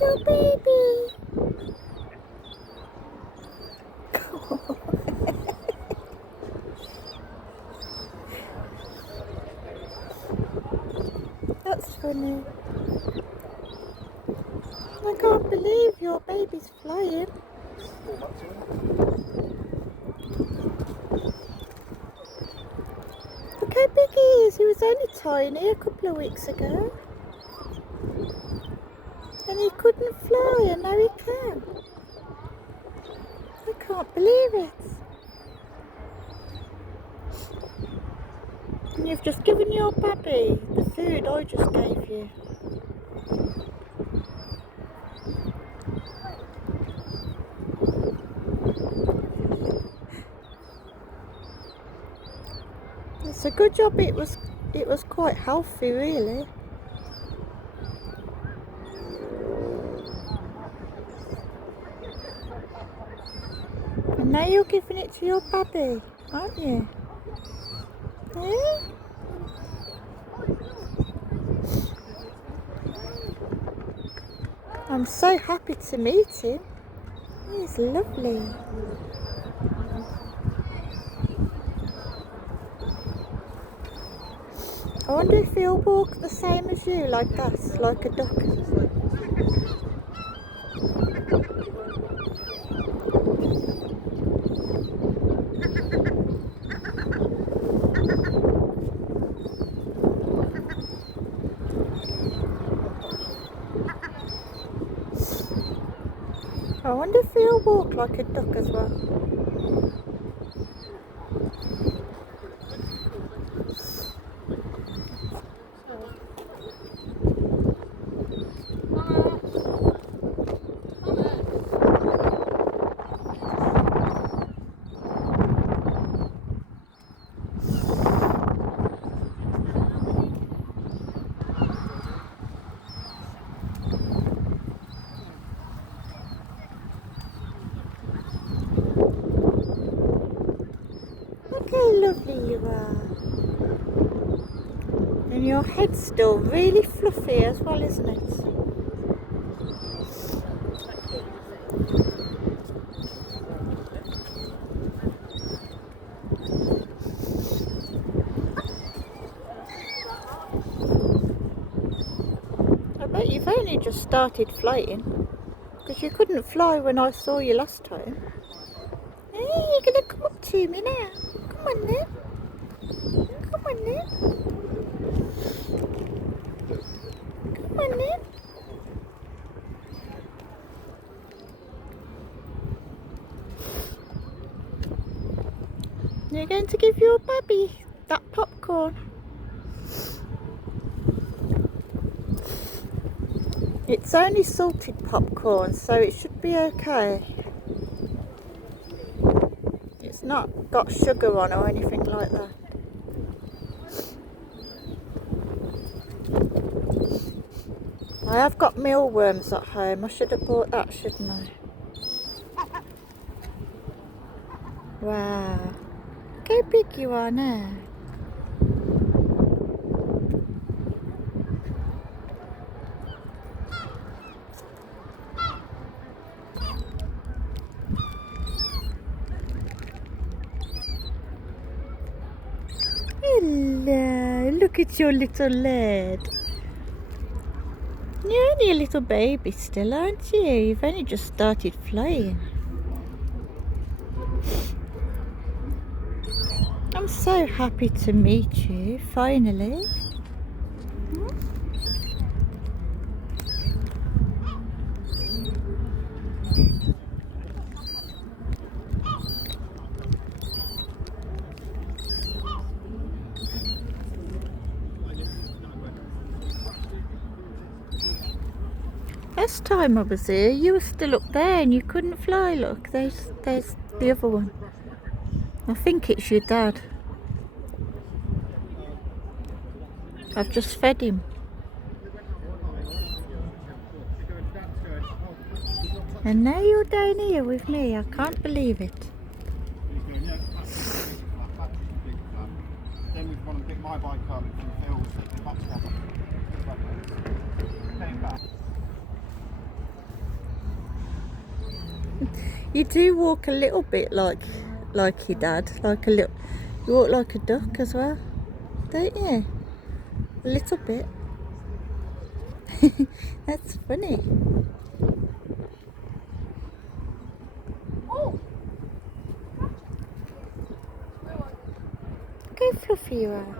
your baby. That's funny. I can't believe your baby's flying. Look how big he is. He was only tiny a couple of weeks ago. And he couldn't fly, and now he can. I can't believe it. And you've just given your puppy the food I just gave you. It's a good job it was quite healthy, really. And now you're giving it to your puppy, aren't you? Yeah? I'm so happy to meet him. He's lovely. I wonder if he'll walk the same as you, like that, like a duck. I wonder if he'll walk like a duck as well. Look how lovely you are. And your head's still really fluffy as well, isn't it? I bet you've only just started flying, because you couldn't fly when I saw you last time. Hey, you're going to come up to me now. Come on then. Come on then. Come on then. You're going to give your baby that popcorn. It's only salted popcorn, so it should be okay. It's not got sugar on or anything like that. I have got mealworms at home. I should have bought that, shouldn't I? Wow. Look how big you are now. Hello, look at your little lad. You're only a little baby still, aren't you? You've only just started flying. I'm so happy to meet you, finally. Last time I was here, you were still up there and you couldn't fly. Look, there's the other one. I think it's your dad. I've just fed him. And now you're down here with me. I can't believe it. Then we've gone and picked my bike up from Phil's at the box. You do walk a little bit like your dad, like a little. You walk like a duck as well, don't you? A little bit. That's funny. Look how fluffy you are.